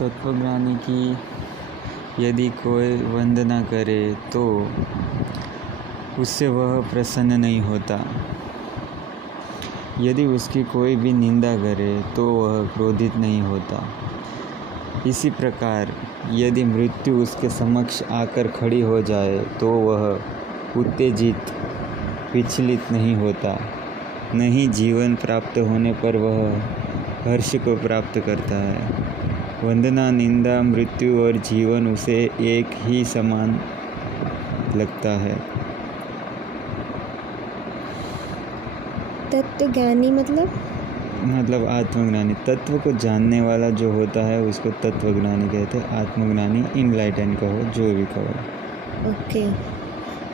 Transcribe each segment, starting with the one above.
तत्वज्ञानी की यदि कोई वंदना करे तो उससे वह प्रसन्न नहीं होता। यदि उसकी कोई भी निंदा करे तो वह क्रोधित नहीं होता। इसी प्रकार यदि मृत्यु उसके समक्ष आकर खड़ी हो जाए तो वह उत्तेजित विचलित नहीं होता। नहीं जीवन प्राप्त होने पर वह हर्ष को प्राप्त करता है। वंदना, निंदा, मृत्यु और जीवन उसे एक ही समान लगता है। तत्वज्ञानी मतलब आत्मज्ञानी। तत्व को जानने वाला जो होता है उसको तत्वज्ञानी कहते हैं। आत्मज्ञानी, इनलाइटन कहो, जो भी कहो। ओके,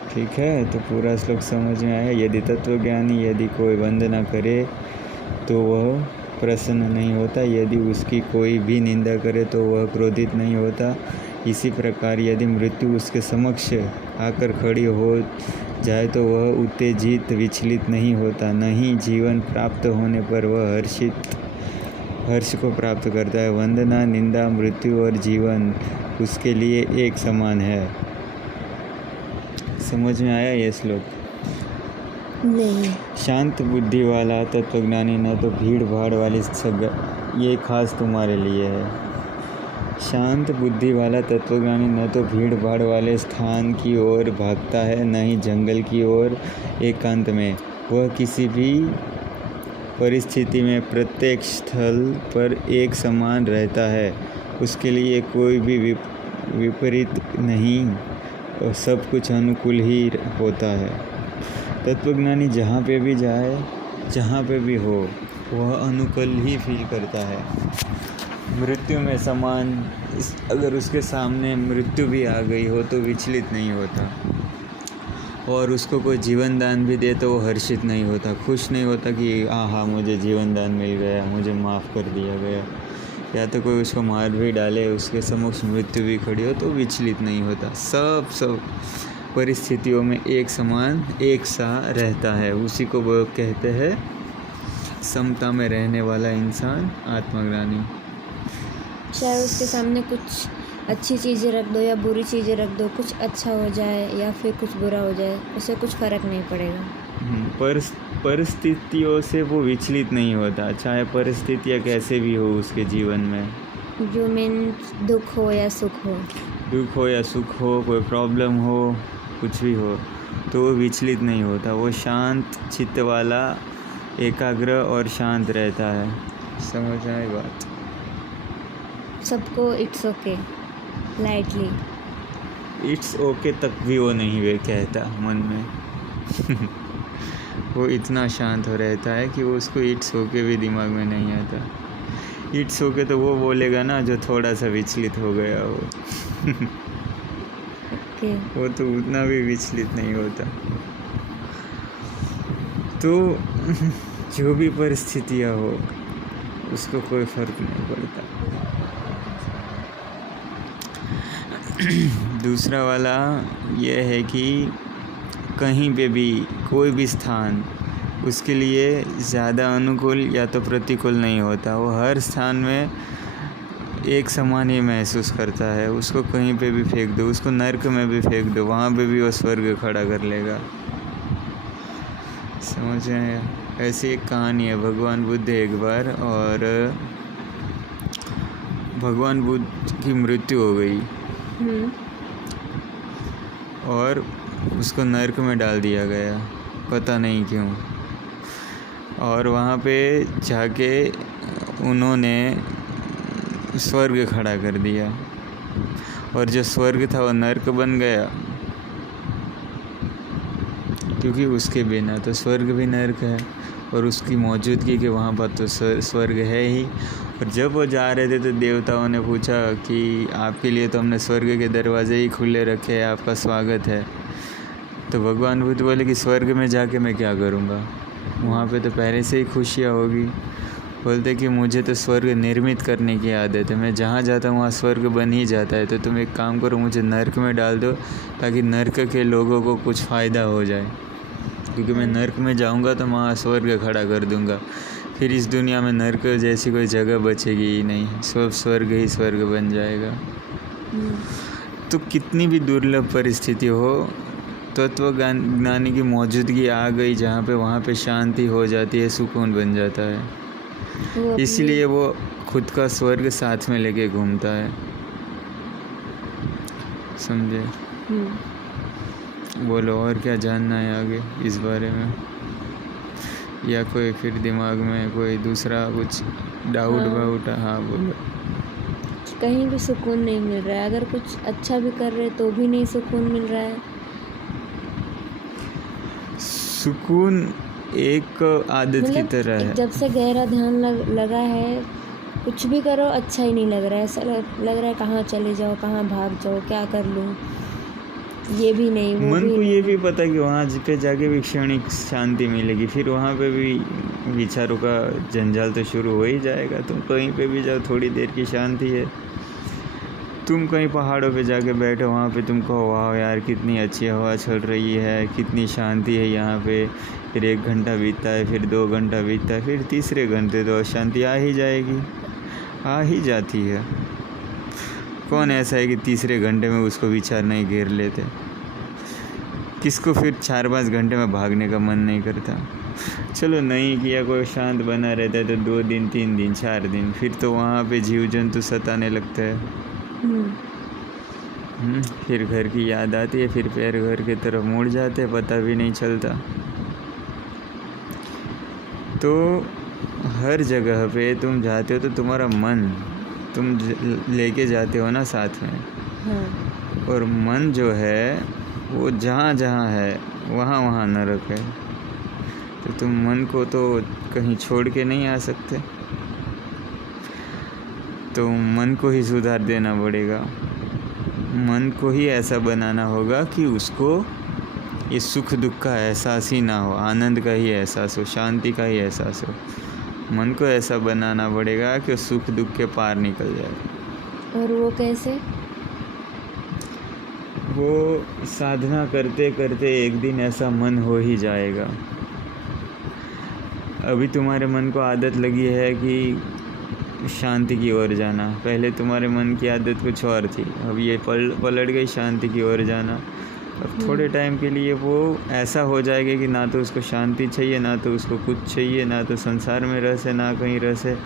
ठीक है, तो पूरा श्लोक समझ में आया। यदि तत्वज्ञानी यदि कोई वंदना करे तो वह प्रसन्न नहीं होता। यदि उसकी कोई भी निंदा करे तो वह क्रोधित नहीं होता। इसी प्रकार यदि मृत्यु उसके समक्ष आकर खड़ी हो जाए तो वह उत्तेजित विचलित नहीं होता। नहीं जीवन प्राप्त होने पर वह हर्ष को प्राप्त करता है। वंदना, निंदा, मृत्यु और जीवन उसके लिए एक समान है। समझ में आया ये श्लोक? नहीं। शांत बुद्धि वाला तत्वज्ञानी न तो भीड़ भाड़ वाली ये खास तुम्हारे लिए है। शांत बुद्धि वाला तत्वज्ञानी न तो भीड़ भाड़ वाले स्थान की ओर भागता है, न ही जंगल की ओर एकांत में। वह किसी भी परिस्थिति में प्रत्येक स्थल पर एक समान रहता है। उसके लिए कोई भी विपरीत नहीं और सब कुछ अनुकूल ही होता है। तत्वज्ञानी जहाँ पे भी जाए, जहाँ पे भी हो, वह अनुकूल ही फील करता है। मृत्यु में समान अगर उसके सामने मृत्यु भी आ गई हो तो विचलित नहीं होता। और उसको कोई जीवन दान भी दे तो वो हर्षित नहीं होता, खुश नहीं होता कि आहा मुझे जीवन दान मिल गया, मुझे माफ़ कर दिया गया। या तो कोई उसको मार भी डाले, उसके समक्ष मृत्यु भी खड़ी हो तो विचलित नहीं होता। सब परिस्थितियों में एक समान एक सा रहता है। उसी को वो कहते हैं समता में रहने वाला इंसान आत्मज्ञानी। चाहे उसके सामने कुछ अच्छी चीज़ें रख दो या बुरी चीज़ें रख दो, कुछ अच्छा हो जाए या फिर कुछ बुरा हो जाए, उससे कुछ फ़र्क नहीं पड़ेगा। परिस्थितियों से वो विचलित नहीं होता, चाहे परिस्थितियाँ कैसे भी हो उसके जीवन में। जो मीन्स दुख हो या सुख हो, कोई प्रॉब्लम हो, कुछ भी हो, तो वो विचलित नहीं होता। वो शांत चित्त वाला, एकाग्र और शांत रहता है। समझ आई बात? सबको it's okay, lightly it's okay तक भी वो नहीं वे कहता मन में। वो इतना शांत हो रहता है कि वो उसको इट्स ओके भी दिमाग में नहीं आता। इट्स ओके तो वो बोलेगा ना जो थोड़ा सा विचलित हो गया हो। वो तो उतना भी विचलित नहीं होता। तो जो भी परिस्थितियाँ हो उसको कोई फर्क नहीं पड़ता। दूसरा वाला ये है कि कहीं पे भी कोई भी स्थान उसके लिए ज़्यादा अनुकूल या तो प्रतिकूल नहीं होता। वो हर स्थान में एक समान ही महसूस करता है। उसको कहीं पे भी फेंक दो, उसको नर्क में भी फेंक दो, वहाँ पे भी वो स्वर्ग खड़ा कर लेगा। समझ रहे हैं? ऐसी एक कहानी है। भगवान बुद्ध एक बार, और भगवान बुद्ध की मृत्यु हो गई और उसको नर्क में डाल दिया गया, पता नहीं क्यों। और वहाँ पे जाके उन्होंने स्वर्ग खड़ा कर दिया, और जो स्वर्ग था वो नर्क बन गया, क्योंकि उसके बिना तो स्वर्ग भी नर्क है, और उसकी मौजूदगी के वहाँ पर तो स्वर्ग है ही। और जब वो जा रहे थे तो देवताओं ने पूछा कि आपके लिए तो हमने स्वर्ग के दरवाजे ही खुले रखे हैं, आपका स्वागत है। तो भगवान बुद्ध बोले कि स्वर्ग में जाके मैं क्या करूँगा, वहाँ पे तो पहले से ही खुशियाँ होगी। बोलते कि मुझे तो स्वर्ग निर्मित करने की आदत है, मैं जहाँ जाता हूँ वहाँ स्वर्ग बन ही जाता है। तो तुम एक काम करो, मुझे नर्क में डाल दो ताकि नर्क के लोगों को कुछ फ़ायदा हो जाए, क्योंकि मैं नर्क में जाऊँगा तो वहाँ स्वर्ग खड़ा कर दूँगा। फिर इस दुनिया में नरक जैसी कोई जगह बचेगी ही नहीं, सब स्वर्ग ही स्वर्ग बन जाएगा। तो कितनी भी दुर्लभ परिस्थिति हो, तत्वज्ञानी की मौजूदगी आ गई जहाँ पे, वहाँ पे शांति हो जाती है, सुकून बन जाता है। इसलिए वो खुद का स्वर्ग साथ में लेके घूमता है, समझे? बोलो, और क्या जानना है आगे इस बारे में, या कोई फिर दिमाग में कोई दूसरा कुछ डाउट वाउट? हाँ बोलो। कहीं भी सुकून नहीं मिल रहा है, अगर कुछ अच्छा भी कर रहे तो भी नहीं सुकून मिल रहा है। सुकून एक आदत की तरह है। जब से गहरा ध्यान लगा है, कुछ भी करो अच्छा ही नहीं लग रहा है, ऐसा लग रहा है कहाँ चले जाओ, कहाँ भाग जाओ, क्या कर लूँ, ये भी नहीं, वो मन भी को नहीं। ये भी पता है कि वहाँ पे जाके भी क्षणिक शांति मिलेगी, फिर वहाँ पे भी विचारों का जंजाल तो शुरू हो ही जाएगा। तुम कहीं पे भी जाओ, थोड़ी देर की शांति है। तुम कहीं पहाड़ों पे जाके बैठो, वहाँ पे तुम कहो वाह यार कितनी अच्छी हवा चल रही है, कितनी शांति है यहाँ पे। फिर 1 घंटा बीतता है, फिर 2 घंटा बीतता है, फिर तीसरे घंटे तो अशांति आ ही जाएगी, आ ही जाती है। कौन ऐसा है कि तीसरे घंटे में उसको विचार नहीं घेर लेते? किसको फिर 4-5 घंटे में भागने का मन नहीं करता? चलो नहीं किया, कोई शांत बना रहता है तो 2 दिन 3 दिन 4 दिन, फिर तो वहाँ पे जीव जंतु सताने लगते हैं। फिर घर की याद आती है, फिर पैर घर की तरफ मुड़ जाते हैं, पता भी नहीं चलता। तो हर जगह पे तुम जाते हो तो तुम्हारा मन तुम लेके जाते हो ना साथ में। हाँ। और मन जो है वो जहाँ जहाँ है वहाँ वहाँ नरक है। तो तुम मन को तो कहीं छोड़ के नहीं आ सकते, तो मन को ही सुधार देना पड़ेगा। मन को ही ऐसा बनाना होगा कि उसको ये सुख दुख का एहसास ही ना हो, आनंद का ही एहसास हो, शांति का ही एहसास हो। मन को ऐसा बनाना पड़ेगा कि सुख दुख के पार निकल जाए। और वो कैसे? वो साधना करते करते एक दिन ऐसा मन हो ही जाएगा। अभी तुम्हारे मन को आदत लगी है कि शांति की ओर जाना, पहले तुम्हारे मन की आदत कुछ और थी, अब ये पलट गई शांति की ओर जाना। अब थोड़े टाइम के लिए वो ऐसा हो जाएगा कि ना तो उसको शांति चाहिए, ना तो उसको कुछ चाहिए, ना तो संसार में रस है, ना कहीं रस है।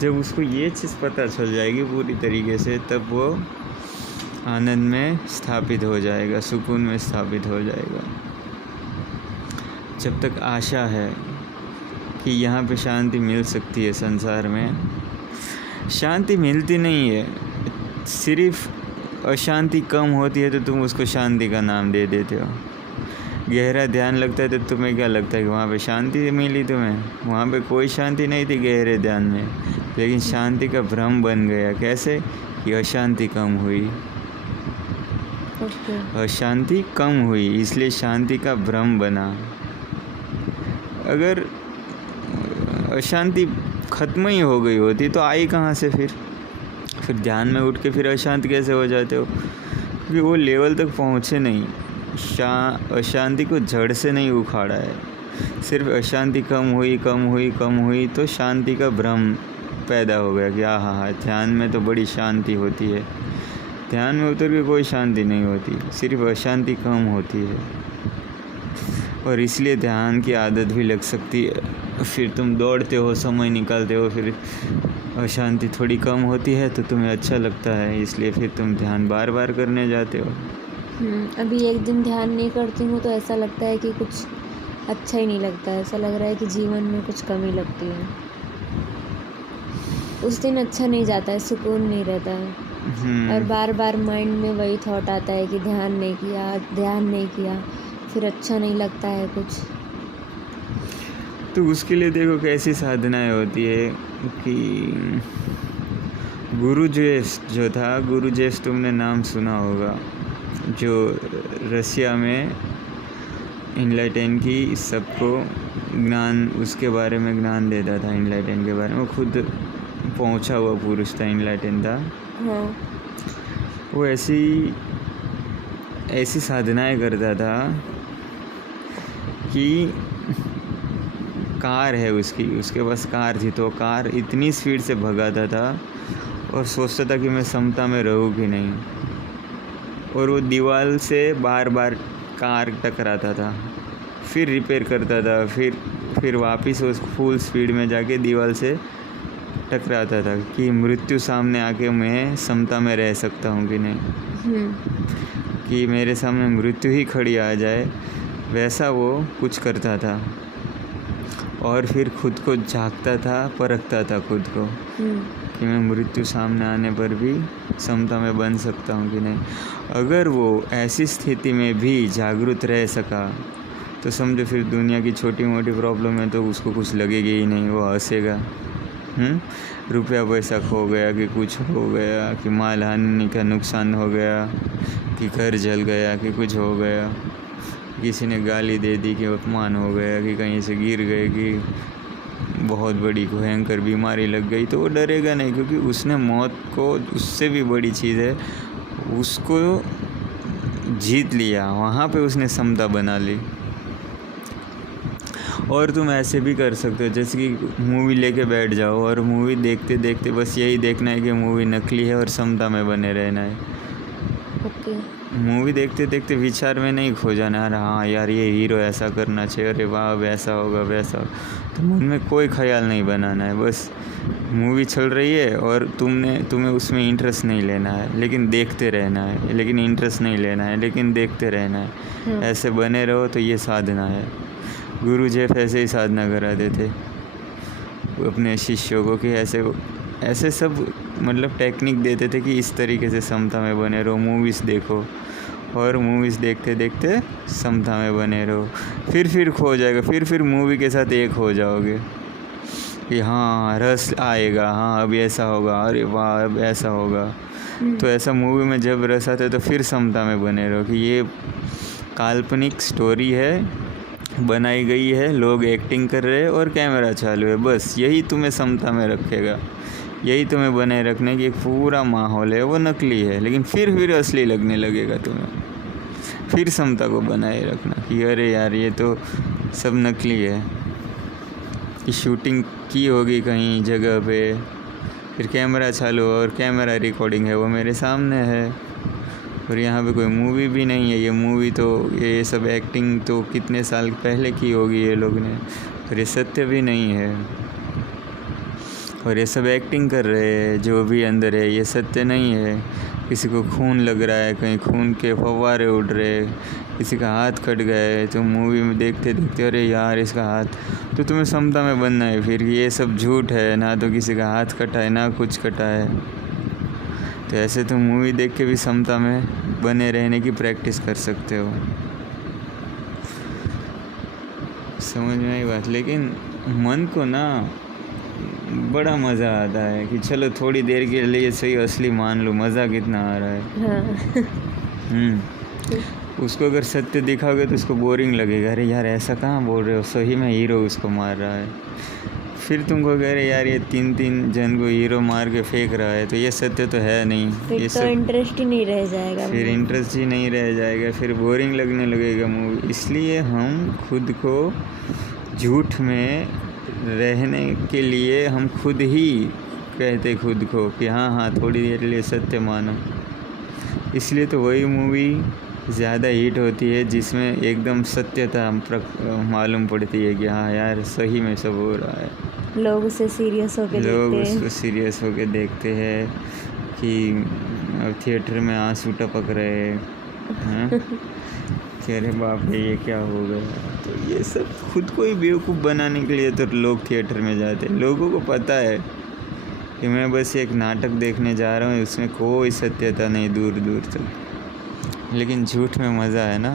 जब उसको ये चीज़ पता चल जाएगी पूरी तरीके से, तब वो आनंद में स्थापित हो जाएगा, सुकून में स्थापित हो जाएगा। जब तक आशा है कि यहाँ पे शांति मिल सकती है, संसार में शांति मिलती नहीं है, सिर्फ अशांति कम होती है तो तुम उसको शांति का नाम दे देते हो। गहरा ध्यान लगता है तो तुम्हें क्या लगता है कि वहाँ पे शांति मिली तुम्हें? वहाँ पे कोई शांति नहीं थी गहरे ध्यान में, लेकिन शांति का भ्रम बन गया। कैसे? कि अशांति कम हुई, अशांति कम हुई, इसलिए शांति का भ्रम बना। अगर अशांति ख़त्म ही हो गई होती तो आई कहाँ से? फिर ध्यान में उठ के फिर अशांत कैसे हो जाते हो? क्योंकि वो लेवल तक पहुँचे नहीं, अशांति को जड़ से नहीं उखाड़ा है। सिर्फ अशांति कम हुई तो शांति का भ्रम पैदा हो गया कि हाँ ध्यान में तो बड़ी शांति होती है। ध्यान में उतर के कोई शांति नहीं होती, सिर्फ अशांति कम होती है। और इसलिए ध्यान की आदत भी लग सकती है। फिर तुम दौड़ते हो, समय निकालते हो, फिर अशांति थोड़ी कम होती है तो तुम्हें अच्छा लगता है, इसलिए फिर तुम ध्यान बार बार करने जाते हो। अभी एक दिन ध्यान नहीं करती हूँ तो ऐसा लगता है कि कुछ अच्छा ही नहीं लगता है, ऐसा लग रहा है कि जीवन में कुछ कमी लगती है। उस दिन अच्छा नहीं जाता है, सुकून नहीं रहता है। और बार बार माइंड में वही थॉट आता है कि ध्यान नहीं किया, फिर अच्छा नहीं लगता है कुछ। तो उसके लिए देखो कैसी साधनाएं होती है कि गुरुजेश तुमने नाम सुना होगा, जो रसिया में इनलाइटन की सबको ज्ञान, उसके बारे में ज्ञान देता था, इनलाइटन के बारे में। वो खुद पहुंचा हुआ पुरुष था, इनलाइटन था। हाँ। वो ऐसी साधनाएं करता था कि कार है उसके पास कार थी, तो कार इतनी स्पीड से भगाता था और सोचता था कि मैं समता में रहूँ कि नहीं, और वो दीवार से बार बार कार टकराता था, फिर रिपेयर करता था, फिर वापस उस फुल स्पीड में जाके दीवार से टकराता था कि मृत्यु सामने आके मैं समता में रह सकता हूँ कि नहीं, कि मेरे सामने मृत्यु ही खड़ी आ जाए, वैसा वो कुछ करता था। और फिर खुद को झांकता था, परखता था खुद को कि मैं मृत्यु सामने आने पर भी समता में बन सकता हूँ कि नहीं। अगर वो ऐसी स्थिति में भी जागरूक रह सका तो समझो फिर दुनिया की छोटी मोटी प्रॉब्लम है तो उसको कुछ लगेगी ही नहीं, वो हंसेगा। रुपया पैसा खो गया कि कुछ हो गया, कि माल हानि का नुकसान हो गया, कि घर जल गया, कि कुछ हो गया, किसी ने गाली दे दी, कि अपमान हो गया, कि कहीं से गिर गए, कि बहुत बड़ी भयंकर बीमारी लग गई, तो वो डरेगा नहीं, क्योंकि उसने मौत को, उससे भी बड़ी चीज़ है, उसको जीत लिया, वहाँ पे उसने समता बना ली। और तुम ऐसे भी कर सकते हो, जैसे कि मूवी लेके बैठ जाओ और मूवी देखते देखते बस यही देखना है कि मूवी नकली है और समता में बने रहना है। ओके। मूवी देखते देखते विचार में नहीं खो जाना, अरे हाँ यार ये हीरो ऐसा करना चाहिए, अरे वाह वैसा होगा वैसा, तो मन में कोई ख्याल नहीं बनाना है। बस मूवी चल रही है और तुम्हें उसमें इंटरेस्ट नहीं लेना है, लेकिन देखते रहना है, लेकिन इंटरेस्ट नहीं लेना है, लेकिन देखते रहना है। ऐसे बने रहो तो ये साधना है। गुरु जेफ ऐसे ही साधना कराते थे अपने शिष्यों को, कि ऐसे सब मतलब टेक्निक देते थे कि इस तरीके से समता में बने रहो, मूवीज़ देखो और मूवीज़ देखते देखते समता में बने रहो, फिर खो जाएगा, फिर मूवी के साथ एक हो जाओगे कि हाँ रस आएगा, हाँ अब ऐसा होगा, अरे वाह अब ऐसा होगा। तो ऐसा मूवी में जब रस आता है तो फिर समता में बने रहो कि ये काल्पनिक स्टोरी है, बनाई गई है, लोग एक्टिंग कर रहे हैं और कैमरा चालू है, बस यही तुम्हें समता में रखेगा, यही तुम्हें बनाए रखने की एक पूरा माहौल है, वो नकली है, लेकिन फिर असली लगने लगेगा तुम्हें। फिर समता को बनाए रखना कि अरे यार ये तो सब नकली है, कि शूटिंग की होगी कहीं जगह पे, फिर कैमरा चालू और कैमरा रिकॉर्डिंग है वो मेरे सामने है, और यहाँ पे कोई मूवी भी नहीं है, ये मूवी तो ये सब एक्टिंग तो कितने साल पहले की होगी ये लोग ने, और ये सत्य भी नहीं है, और ये सब एक्टिंग कर रहे हैं, जो भी अंदर है ये सत्य नहीं है। किसी को खून लग रहा है, कहीं खून के फव्वारे उड़ रहे, किसी का हाथ कट गया है, तो मूवी में देखते देखते अरे यार इसका हाथ, तो तुम्हें समता में बनना है फिर ये सब झूठ है, ना तो किसी का हाथ कटा है ना कुछ कटा है। तो ऐसे तुम मूवी देख के भी समता में बने रहने की प्रैक्टिस कर सकते हो। समझ में आई बात? लेकिन मन को ना बड़ा मज़ा आता है कि चलो थोड़ी देर के लिए सही असली मान लो, मज़ा कितना आ रहा है। उसको अगर सत्य दिखाओगे तो उसको बोरिंग लगेगा, अरे यार ऐसा कहाँ बोल रहे हो, सही में हीरो उसको मार रहा है। फिर तुमको कह रहे यार ये तीन जन को हीरो मार के फेंक रहा है, तो ये सत्य तो है नहीं, फिर ये तो इंटरेस्ट ही नहीं रह जाएगा, फिर इंटरेस्ट ही नहीं रह जाएगा, फिर बोरिंग लगने लगेगा मूवी। इसलिए हम खुद को झूठ में रहने के लिए हम खुद ही कहते खुद को कि हाँ थोड़ी देर के लिए सत्य मानो। इसलिए तो वही मूवी ज़्यादा हिट होती है जिसमें एकदम सत्यता मालूम पड़ती है कि हाँ यार सही में सब हो रहा है। लोग उससे सीरियस होके देखते हैं कि थिएटर में आंसू टपक रहे हैं कि अरे बाप रे ये क्या हो गया। तो ये सब खुद को ही बेवकूफ़ बनाने के लिए तो लोग थिएटर में जाते हैं। लोगों को पता है कि मैं बस एक नाटक देखने जा रहा हूँ, उसमें कोई सत्यता नहीं दूर दूर तक, लेकिन झूठ में मज़ा है ना।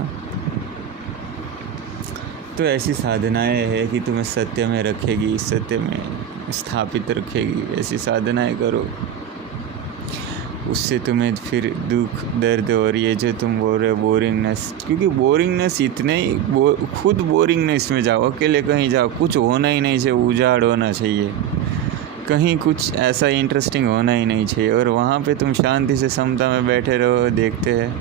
तो ऐसी साधनाएं हैं कि तुम्हें सत्य में रखेगी, सत्य में स्थापित रखेगी, ऐसी साधनाएं करो। उससे तुम्हें फिर दुख दर्द और ये जो तुम बोल रहे हो बोरिंगनेस, क्योंकि बोरिंगनेस खुद बोरिंगनेस में जाओ, अकेले कहीं जाओ, कुछ होना ही नहीं चाहिए, उजाड़ होना चाहिए, कहीं कुछ ऐसा इंटरेस्टिंग होना ही नहीं चाहिए, और वहाँ पे तुम शांति से समता में बैठे रहो, देखते हैं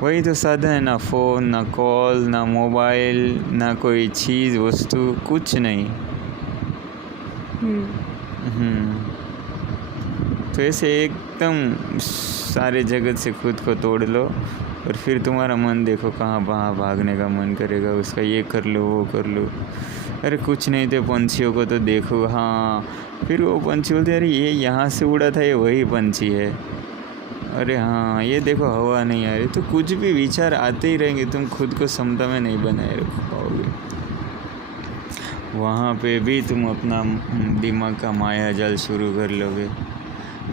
वही तो साधन है, ना फ़ोन, ना कॉल, ना मोबाइल, ना कोई चीज़ वस्तु, कुछ नहीं। तो ऐसे एकदम सारे जगत से खुद को तोड़ लो और फिर तुम्हारा मन देखो कहाँ भागने का मन करेगा उसका, ये कर लो वो कर लो। अरे कुछ नहीं तो पंछियों को तो देखो, हाँ फिर वो पंछी बोलते अरे ये यहाँ से उड़ा था, ये वही पंछी है। अरे हाँ ये देखो हवा नहीं आ रही। तो कुछ भी विचार आते ही रहेंगे, तुम खुद को समता में नहीं बनाए रख पाओगे। वहाँ पे भी तुम अपना दिमाग का माया जाल शुरू कर लोगे।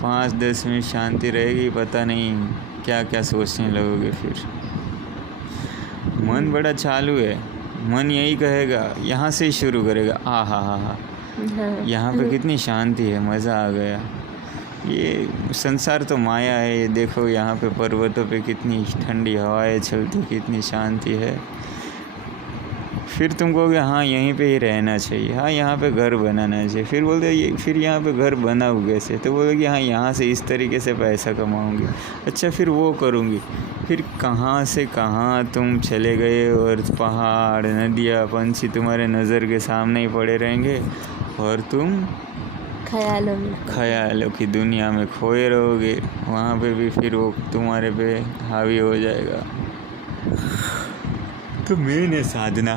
5-10 मिनट शांति रहेगी, पता नहीं क्या क्या सोचने लगोगे। फिर मन बड़ा चालू है, मन यही कहेगा, यहाँ से ही शुरू करेगा, आ हा यहाँ पे कितनी शांति है, मज़ा आ गया। ये संसार तो माया है, ये देखो यहाँ पे पर्वतों पे कितनी ठंडी हवाएं चलती, कितनी शांति है। फिर तुम कहोगे हाँ यहीं पे ही रहना चाहिए, हाँ यहाँ पे घर बनाना चाहिए। फिर बोलते ये फिर यहाँ पे घर बनाऊँ कैसे? तो बोलोगे हाँ यहाँ से इस तरीके से पैसा कमाऊँगी, अच्छा फिर वो करूँगी। फिर कहाँ से कहाँ तुम चले गए और पहाड़, नदियाँ, पंछी तुम्हारे नज़र के सामने ही पड़े रहेंगे और तुम ख्यालों की दुनिया में खोए रहोगे। वहाँ पे भी फिर वो तुम्हारे पे हावी हो जाएगा। तो मेन है साधना।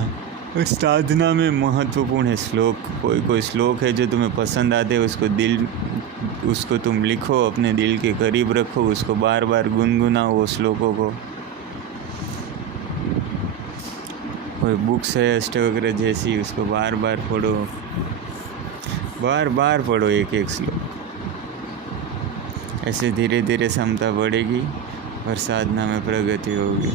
उस साधना में महत्वपूर्ण है श्लोक। कोई श्लोक है जो तुम्हें पसंद आते हैं, उसको तुम लिखो, अपने दिल के करीब रखो, उसको बार बार गुनगुनाओ वो श्लोकों को। कोई बुक्स है अष्टवक्र जैसी, उसको बार बार पढ़ो, बार बार पढ़ो एक एक श्लोक। ऐसे धीरे धीरे क्षमता बढ़ेगी और साधना में प्रगति होगी।